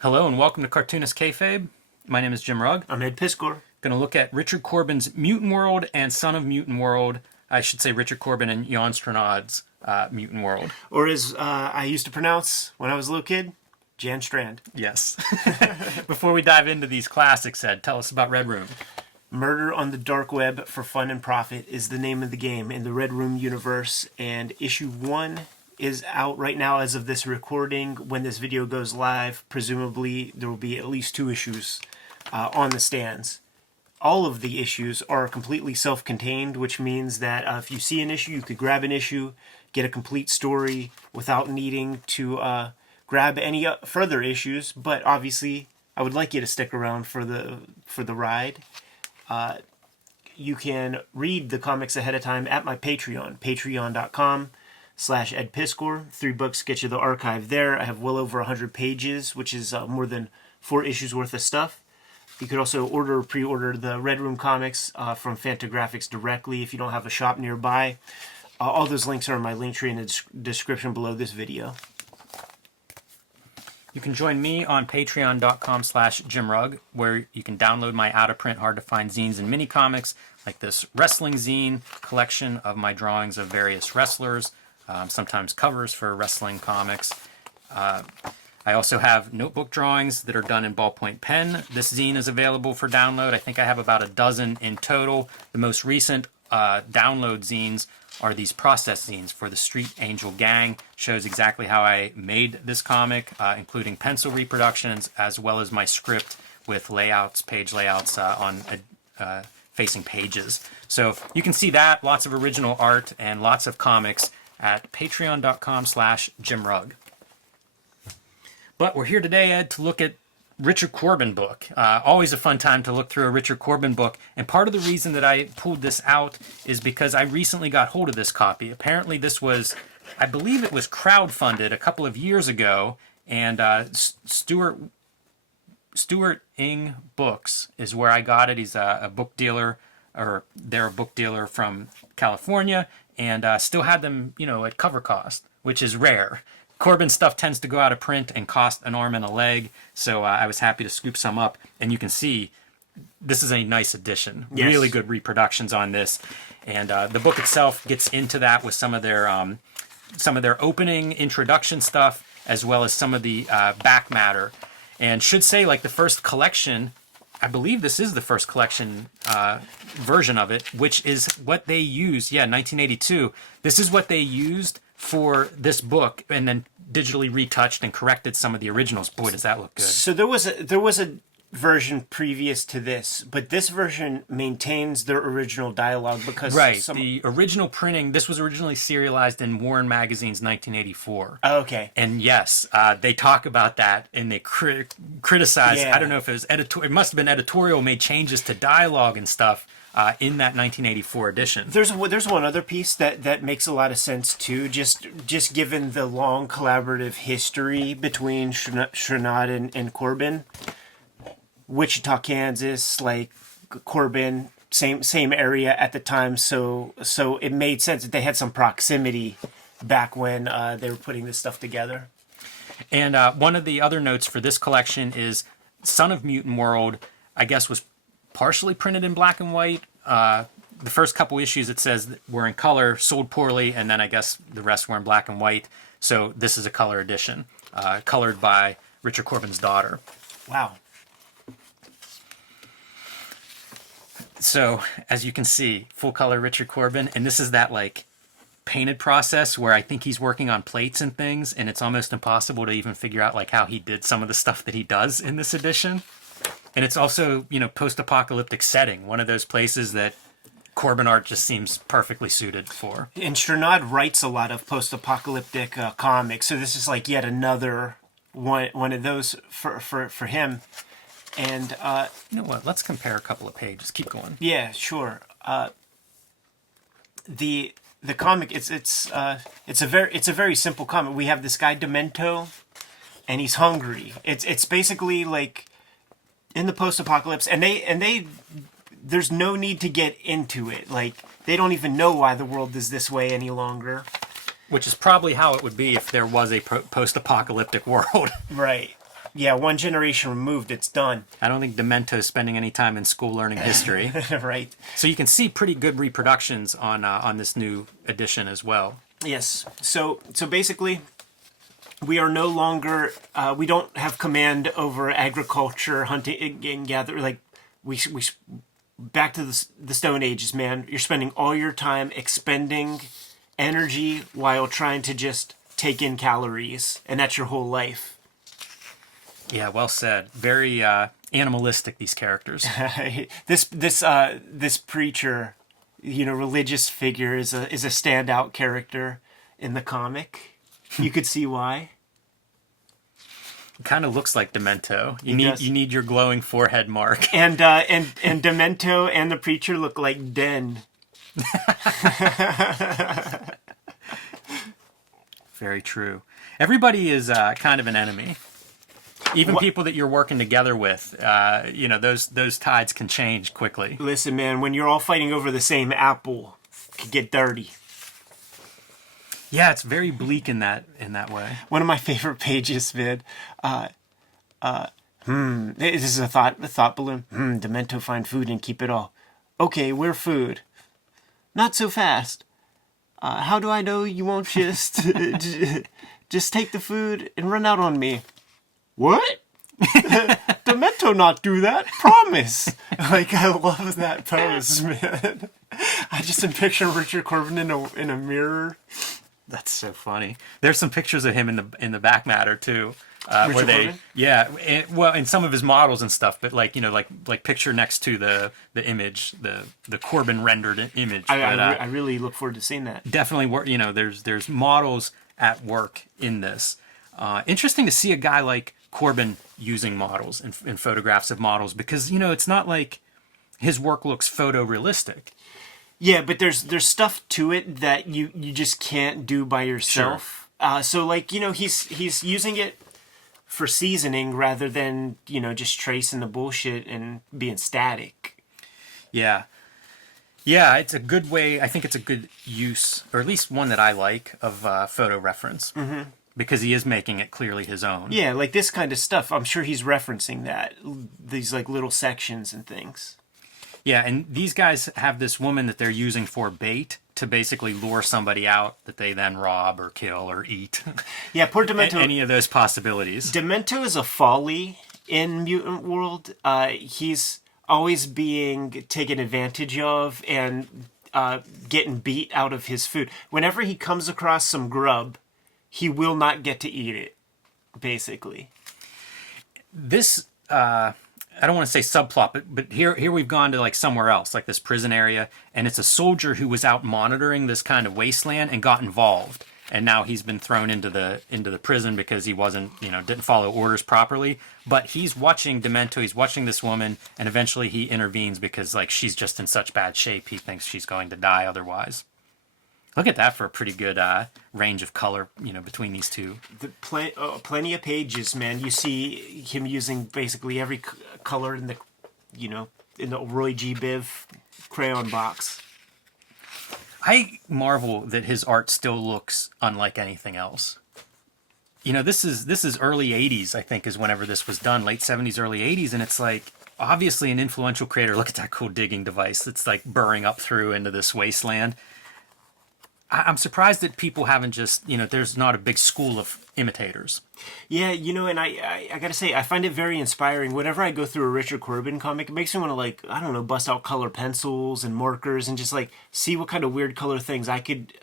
Hello and welcome to Cartoonist Kayfabe. My name is Jim Rugg. I'm Ed Piscor. Going to look at Richard Corben's Mutant World and Son of Mutant World. I should say Richard Corben and Jan Strnad's Mutant World. Or as I used to pronounce when I was a little kid, Jan Strand. Yes. Before we dive into these classics, Ed, tell us about Red Room. Murder on the Dark Web for Fun and Profit is the name of the game in the Red Room universe, and issue 1 is out right now as of this recording. When this video goes live, presumably there will be at least 2 issues on the stands. All of the issues are completely self-contained, which means that if you see an issue, you could grab an issue, get a complete story without needing to grab any further issues. But obviously, I would like you to stick around for the ride. You can read the comics ahead of time at my Patreon, patreon.com/Ed Piscor. 3 books get you the archive there. I have well over 100 pages, which is more than 4 issues worth of stuff. You could also pre-order the Red Room comics from Fantagraphics directly if you don't have a shop nearby. All those links are in my link tree in the description below this video. You can join me on patreon.com/JimRugg, where you can download my out-of-print, hard-to-find zines and mini-comics, like this wrestling zine collection of my drawings of various wrestlers, sometimes covers for wrestling comics. I also have notebook drawings that are done in ballpoint pen. This zine is available for download. I think I have about a dozen in total. The most recent download zines are these process zines for the Street Angel Gang. Shows exactly how I made this comic, including pencil reproductions, as well as my script with layouts, page layouts on facing pages. So you can see that, lots of original art and lots of comics at patreon.com/JimRugg. But we're here today, Ed, to look at Richard Corben book. Always a fun time to look through a Richard Corben book. And part of the reason that I pulled this out is because I recently got hold of this copy. Apparently this was, I believe it was crowdfunded a couple of years ago. And Stuart Ing Books is where I got it. He's a book dealer, or they're a book dealer from California. And still had them, at cover cost, which is rare. Corben stuff tends to go out of print and cost an arm and a leg, so I was happy to scoop some up. And you can see this is a nice edition. Yes. Really good reproductions on this, and the book itself gets into that with some of their opening introduction stuff, as well as some of the back matter. And should say, like the first collection, I believe this is the first collection version of it, which is what they used. Yeah, 1982. This is what they used for this book, and then digitally retouched and corrected some of the originals. Boy, does that look good. So there was a version previous to this, but this version maintains their original dialogue because the original printing, this was originally serialized in Warren Magazine's 1984. Oh, okay. And yes, they talk about that, and they criticize. Yeah. I don't know if it was it must have been editorial, made changes to dialogue and stuff in that 1984 edition. There's one other piece that makes a lot of sense too, just given the long collaborative history between Strnad and Corben. Wichita, Kansas, like Corben, same area at the time, so it made sense that they had some proximity back when they were putting this stuff together. And one of the other notes for this collection is Son of Mutant World, I guess, was partially printed in black and white. The first couple issues, it says, were in color, sold poorly, and then I guess the rest were in black and white. So this is a color edition, colored by Richard Corben's daughter. Wow. So, as you can see, full color Richard Corben, and this is that like painted process where I think he's working on plates and things, and it's almost impossible to even figure out like how he did some of the stuff that he does in this edition. And it's also, post-apocalyptic setting, one of those places that Corben art just seems perfectly suited for. And Strnad writes a lot of post-apocalyptic comics, so this is like yet another one of those for him. And you know what? Let's compare a couple of pages. Keep going. Yeah, sure. The comic it's a very simple comic. We have this guy Demento, and he's hungry. It's basically like in the post-apocalypse, and they there's no need to get into it. Like they don't even know why the world is this way any longer. Which is probably how it would be if there was a post-apocalyptic world. Right. Yeah, one generation removed, it's done. I don't think Demento's spending any time in school learning history. Right. So you can see pretty good reproductions on this new edition as well. Yes. So basically, we are no longer, we don't have command over agriculture, hunting, and gather. Like, we back to the Stone Ages, man. You're spending all your time expending energy while trying to just take in calories, and that's your whole life. Yeah, well said. Very animalistic, these characters. This preacher, religious figure is a standout character in the comic. You could see why. It kind of looks like Demento. You need your glowing forehead mark. And Demento and the preacher look like Den. Very true. Everybody is kind of an enemy. Even people that you're working together with, those tides can change quickly. Listen, man, when you're all fighting over the same apple, it can get dirty. Yeah, it's very bleak in that way. One of my favorite pages, man. This is a thought balloon. Demento find food and keep it all. Okay, we're food. Not so fast. How do I know you won't just take the food and run out on me? What? Demento not do that. Promise. Like, I love that pose, man. I just am picturing Richard Corben in a mirror. That's so funny. There's some pictures of him in the back matter too, where they Corben? yeah, in some of his models and stuff. But like picture next to the image, the Corben rendered image. I really look forward to seeing that. Definitely, there's models at work in this. Interesting to see a guy like Corben using models and photographs of models, because it's not like his work looks photorealistic. Yeah, but there's stuff to it that you just can't do by yourself. Sure. So like he's using it for seasoning rather than just tracing the bullshit and being static. Yeah, it's a good way. I think it's a good use, or at least one that I like, of photo reference. Mm-hmm. Because he is making it clearly his own. Yeah, like this kind of stuff. I'm sure he's referencing these like little sections and things. Yeah, and these guys have this woman that they're using for bait to basically lure somebody out that they then rob or kill or eat. Yeah, poor Demento. Any of those possibilities. Demento is a folly in Mutant World. He's always being taken advantage of and getting beat out of his food. Whenever he comes across some grub, he will not get to eat it, basically. This, I don't want to say subplot, but here we've gone to like somewhere else, like this prison area, and it's a soldier who was out monitoring this kind of wasteland and got involved. And now he's been thrown into the prison because he didn't follow orders properly. But he's watching Demento, he's watching this woman, and eventually he intervenes because like she's just in such bad shape, he thinks she's going to die otherwise. Look at that for a pretty good range of color, between these two. Plenty of pages, man. You see him using basically every color in the Roy G. Biv crayon box. I marvel that his art still looks unlike anything else. This is early 80s, I think, is whenever this was done, late 70s, early 80s, and it's like, obviously an influential creator. Look at that cool digging device that's like burrowing up through into this wasteland. I'm surprised that people haven't just, there's not a big school of imitators. Yeah, and I gotta say, I find it very inspiring. Whenever I go through a Richard Corben comic, it makes me want to, like, I don't know, bust out color pencils and markers and just, like, see what kind of weird color things I could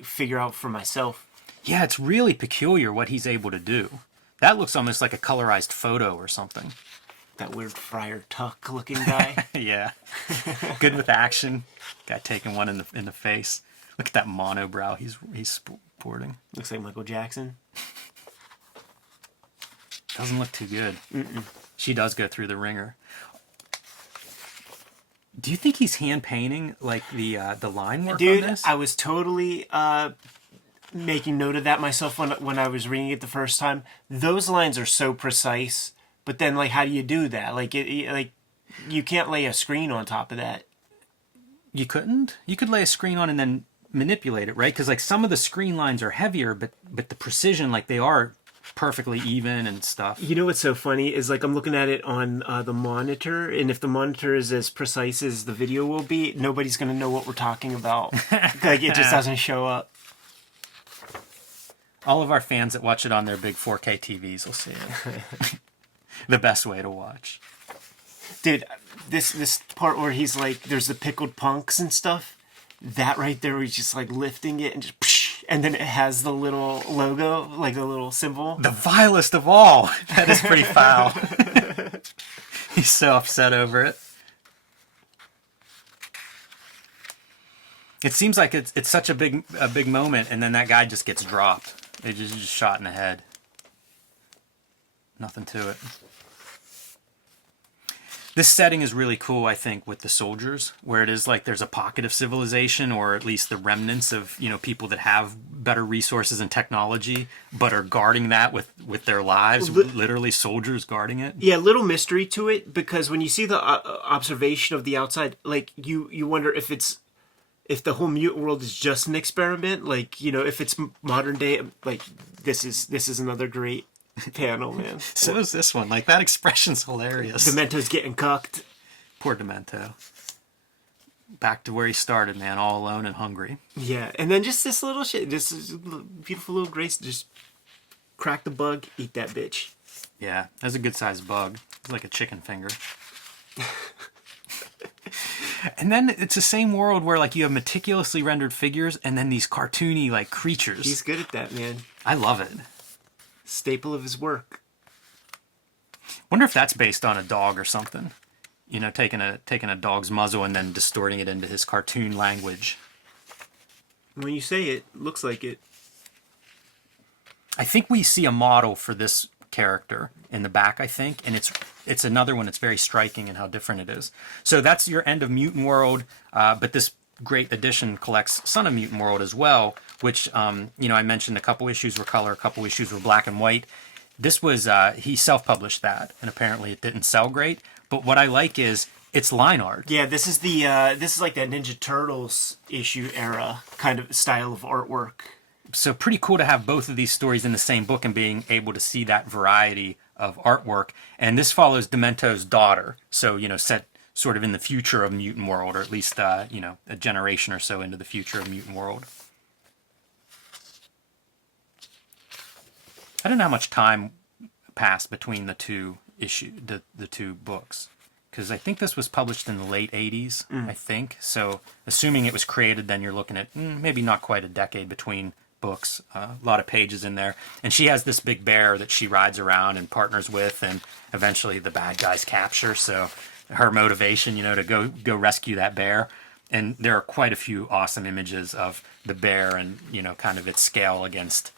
figure out for myself. Yeah, it's really peculiar what he's able to do. That looks almost like a colorized photo or something. That weird Friar Tuck looking guy. Yeah. Good with action. Guy taking one in the face. Look at that monobrow he's sporting. Looks like Michael Jackson. Doesn't look too good. Mm-mm. She does go through the ringer. Do you think he's hand painting like the line work on this? I was totally making note of that myself when I was reading it the first time. Those lines are so precise, but then like how do you do that? Like you can't lay a screen on top of that. You couldn't? You could lay a screen on and then manipulate it, right? Because like some of the screen lines are heavier, but the precision, like they are perfectly even and stuff. You know what's so funny is like I'm looking at it on the monitor, and if the monitor is as precise as the video will be, nobody's gonna know what we're talking about. Like it just doesn't show up. All of our fans that watch it on their big 4K TVs will see it. The best way to watch. Dude, this part where he's like, there's the pickled punks and stuff. That right there, where he's just like lifting it and just, psh, and then it has the little logo, like a little symbol. The vilest of all. That is pretty foul. He's so upset over it. It seems like it's such a big moment, and then that guy just gets dropped. They just shot in the head. Nothing to it. This setting is really cool, I think, with the soldiers, where it is like there's a pocket of civilization, or at least the remnants of, you know, people that have better resources and technology, but are guarding that with their lives. Literally soldiers guarding it. Yeah, little mystery to it, because when you see the observation of the outside, like you wonder if the whole mutant world is just an experiment, like, you know, if it's modern day, like this is another great panel, man. So is this one. Like, that expression's hilarious. Demento's getting cucked. Poor Demento. Back to where he started, man, all alone and hungry. Yeah, and then just this little shit, this beautiful little Grace, just crack the bug, eat that bitch. Yeah, that's a good sized bug. It's like a chicken finger. And then it's the same world where, like, you have meticulously rendered figures and then these cartoony, like, creatures. He's good at that, man. I love it. Staple of his work. Wonder if that's based on a dog or something. You know, taking a dog's muzzle and then distorting it into his cartoon language. When you say it, looks like it. I think we see a model for this character in the back, I think, and it's another one that's very striking in how different it is. So that's your end of Mutant World, but this great edition collects Son of Mutant World as well, which, you know, I mentioned a couple issues were color, a couple issues were black and white. This was, he self-published that, and apparently it didn't sell great, but what I like is it's line art. Yeah, this is like that Ninja Turtles issue era kind of style of artwork. So pretty cool to have both of these stories in the same book and being able to see that variety of artwork. And this follows Demento's daughter, so, you know, set sort of in the future of Mutant World, or at least, you know, a generation or so into the future of Mutant World. I don't know how much time passed between the two the two books, because I think this was published in the late 80s, I think. So assuming it was created, then you're looking at maybe not quite a decade between books. A lot of pages in there. And she has this big bear that she rides around and partners with, and eventually the bad guys capture. So her motivation, you know, to go rescue that bear. And there are quite a few awesome images of the bear and, you know, kind of its scale against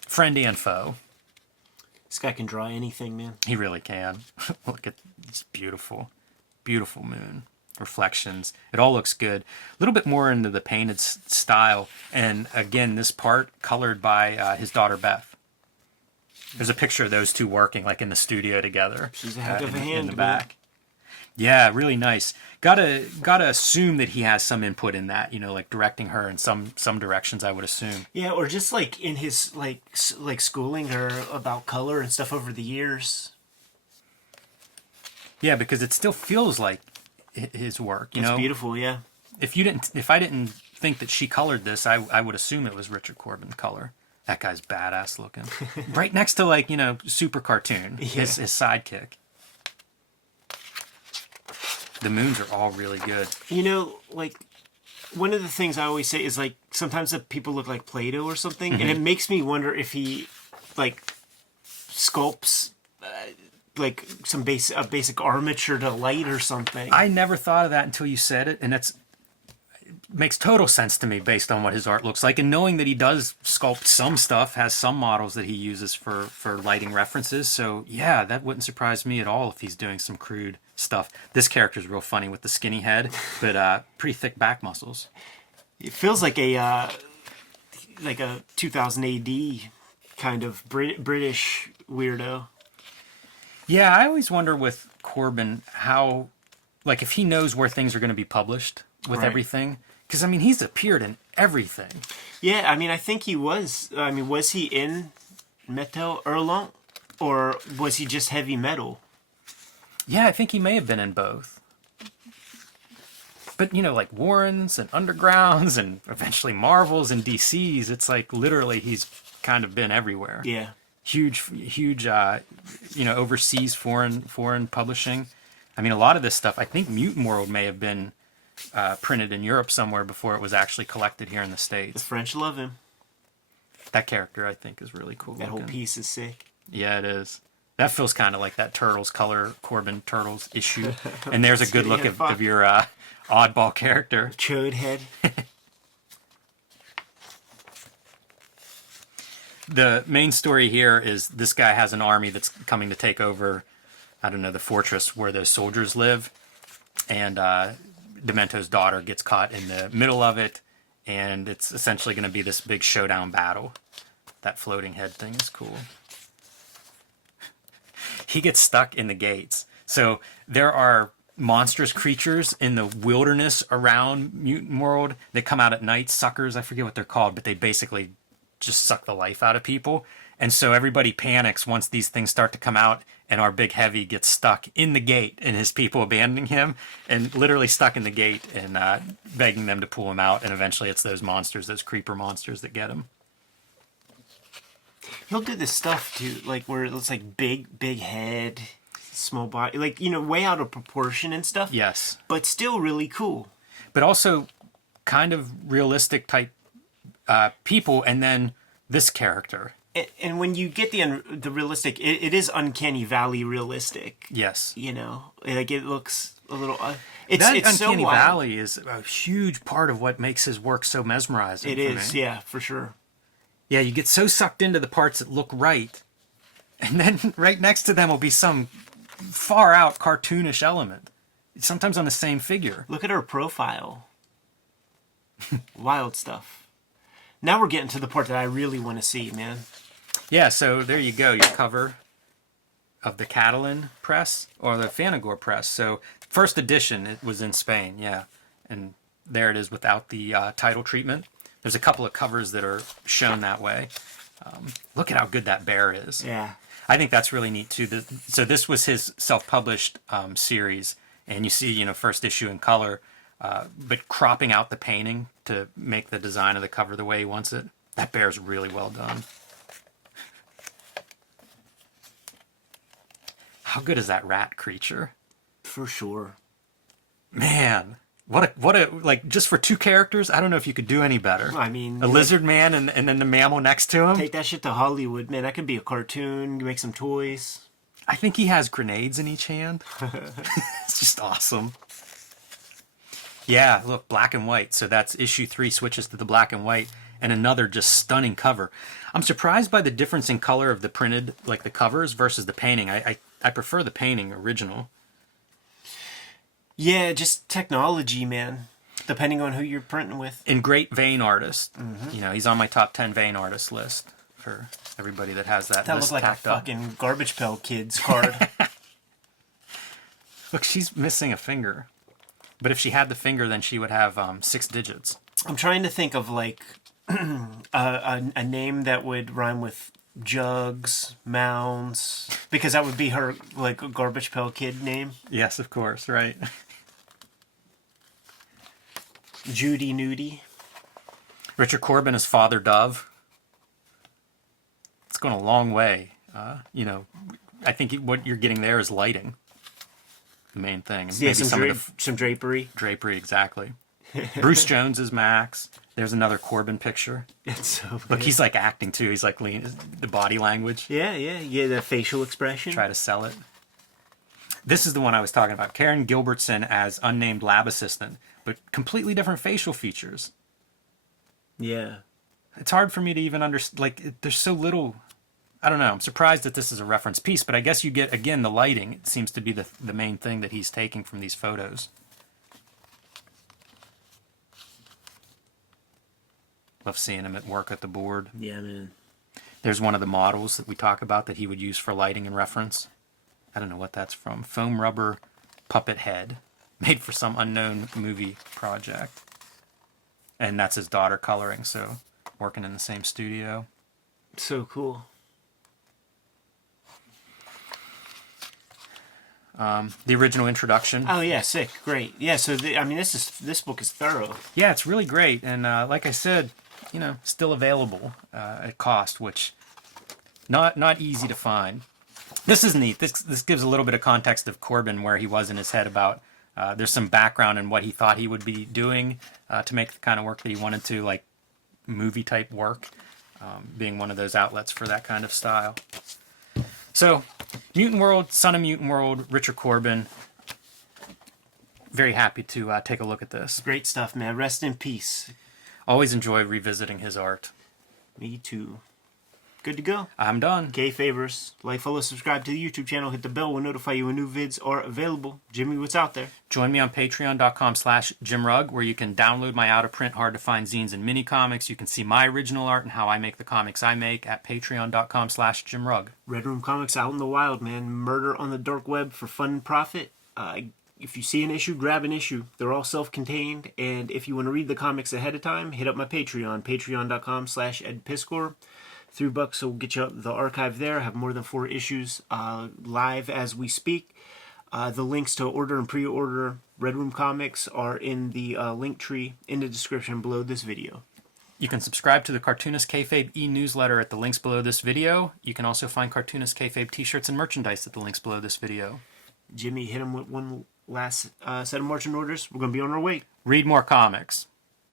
friend and foe. This guy can draw anything, man. He really can. Look at this beautiful, beautiful moon. Reflections. It all looks good. A little bit more into the painted style. And again, this part colored by his daughter Beth. There's a picture of those two working like in the studio together. She's a heck of a hand in the back. Yeah, really nice. Gotta assume that he has some input in that, you know, like directing her in some directions, I would assume. Yeah, or just like in his like schooling her about color and stuff over the years. Yeah, because it still feels like his work, you know. It's beautiful, yeah. If I didn't think that she colored this, I would assume it was Richard Corben's color. That guy's badass looking. Right next to, like, you know, Super Cartoon, his sidekick. The moons are all really good. You know, like, one of the things I always say is, like, sometimes the people look like Play-Doh or something, and it makes me wonder if he, like, sculpts, like, a basic armature to light or something. I never thought of that until you said it, and it makes total sense to me based on what his art looks like, and knowing that he does sculpt some stuff, has some models that he uses for lighting references. So yeah, that wouldn't surprise me at all if he's doing some crude stuff. This character's real funny with the skinny head, but pretty thick back muscles. It feels like a 2000 AD kind of British weirdo. Yeah, I always wonder with Corben how, like, if he knows where things are going to be published with everything. Because, I mean, he's appeared in everything. Yeah, I mean, I think he was. I mean, was he in metal Erlong, or was he just heavy metal? Yeah, I think he may have been in both. But, like Warrens and Undergrounds and eventually Marvels and DCs, it's like literally he's kind of been everywhere. Yeah. Huge, overseas foreign publishing. I mean, a lot of this stuff, I think Mutant World may have been printed in Europe somewhere before it was actually collected here in the The States. French love him. That character, I think, is really cool. That whole piece is sick. Yeah, it is. That feels kind of like that Turtles color, Corben Turtles issue. And there's a good look of your oddball character. Chode head. The main story here is this guy has an army that's coming to take over, I don't know, the fortress where those soldiers live. And Demento's daughter gets caught in the middle of it. And it's essentially going to be this big showdown battle. That floating head thing is cool. He gets stuck in the gates. So there are monstrous creatures in the wilderness around Mutant World. They come out at night, suckers. I forget what they're called, but they basically just suck the life out of people. And so everybody panics once these things start to come out, and our big heavy gets stuck in the gate, and his people abandoning him, and literally stuck in the gate and begging them to pull him out. And eventually it's those monsters, those creeper monsters that get him. He'll do this stuff too, like where it looks like big head, small body, like, way out of proportion and stuff. Yes. But still really cool. But also kind of realistic type people, and then this character. And when you get the realistic, it is Uncanny Valley realistic. Yes. Like it looks a little. It's Uncanny so Valley is a huge part of what makes his work so mesmerizing. It is, yeah, for sure. Yeah, you get so sucked into the parts that look right, and then right next to them will be some far out cartoonish element, sometimes on the same figure. Look at her profile. Wild stuff. Now we're getting to the part that I really want to see, man. Yeah, so there you go, your cover of the Catalan press, or the Fanagor press. So first edition, it was in Spain, yeah. And there it is without the title treatment. There's a couple of covers that are shown that way. Look at how good that bear is. Yeah. I think that's really neat too. So this was his self-published series, and you see, first issue in color, but cropping out the painting to make the design of the cover the way he wants it. That bear's really well done. How good is that rat creature? For sure. Man, what a like, just for two characters, I don't know if you could do any better. I mean, a lizard man and then the mammal next to him. Take that shit to Hollywood, man. That could be a cartoon. You make some toys. I think he has grenades in each hand. It's just awesome. Yeah, look, black and white. So that's issue 3 switches to the black and white, and another just stunning cover. I'm surprised by the difference in color of the printed, like the covers versus the painting. I prefer the painting original. Yeah, just technology, man. Depending on who you're printing with. And great vein artist. Mm-hmm. He's on my top 10 vein artist list for everybody that has that. That list looks like a fucking Garbage Pail Kids card. Look, she's missing a finger. But if she had the finger, then she would have 6 digits. I'm trying to think of like a name that would rhyme with Jugs, Mounds, because that would be her like Garbage Pail Kid name. Yes, of course, right. Judy Nudie. Richard Corben is Father Dove. It's going a long way. I think what you're getting there is lighting. The main thing. Yeah, some drapery. Drapery, exactly. Bruce Jones is Max. There's another Corben picture. It's so good. Look, he's like acting too. He's like the body language. Yeah, the facial expression. Try to sell it. This is the one I was talking about. Karen Gilbertson as unnamed lab assistant, but completely different facial features. Yeah. It's hard for me to even understand. Like, there's so little. I don't know. I'm surprised that this is a reference piece, but I guess you get, again, the lighting. It seems to be the main thing that he's taking from these photos. Love seeing him at work at the board. Yeah, man. There's one of the models that we talk about that he would use for lighting and reference. I don't know what that's from. Foam rubber puppet head. Made for some unknown movie project. And that's his daughter coloring, so working in the same studio. So cool. the original introduction. Oh yeah, sick, great. Yeah, so this book is thorough. Yeah, it's really great, and like I said, still available at cost, which not easy to find. This is neat. This gives a little bit of context of Corben, where he was in his head about. There's some background in what he thought he would be doing to make the kind of work that he wanted to, like movie type work, being one of those outlets for that kind of style. So, Mutant World, Son of Mutant World, Richard Corben. Very happy to take a look at this. Great stuff, man. Rest in peace. Always enjoy revisiting his art. Me too. Good to go. I'm done. Kayfabers. Like, follow, subscribe to the YouTube channel. Hit the bell. We'll notify you when new vids are available. Jimmy, what's out there? Join me on patreon.com/JimRug, where you can download my out-of-print, hard-to-find zines and mini-comics. You can see my original art and how I make the comics I make at patreon.com/JimRug. Red Room Comics out in the wild, man. Murder on the dark web for fun and profit. If you see an issue, grab an issue. They're all self-contained. And if you want to read the comics ahead of time, hit up my Patreon, patreon.com/EdPiskor. $3 will get you the archive there. I have more than 4 issues live as we speak. The links to order and pre-order Red Room Comics are in the link tree in the description below this video. You can subscribe to the Cartoonist Kayfabe e-newsletter at the links below this video. You can also find Cartoonist Kayfabe t-shirts and merchandise at the links below this video. Jimmy, hit him with one last set of marching orders. We're going to be on our way. Read more comics.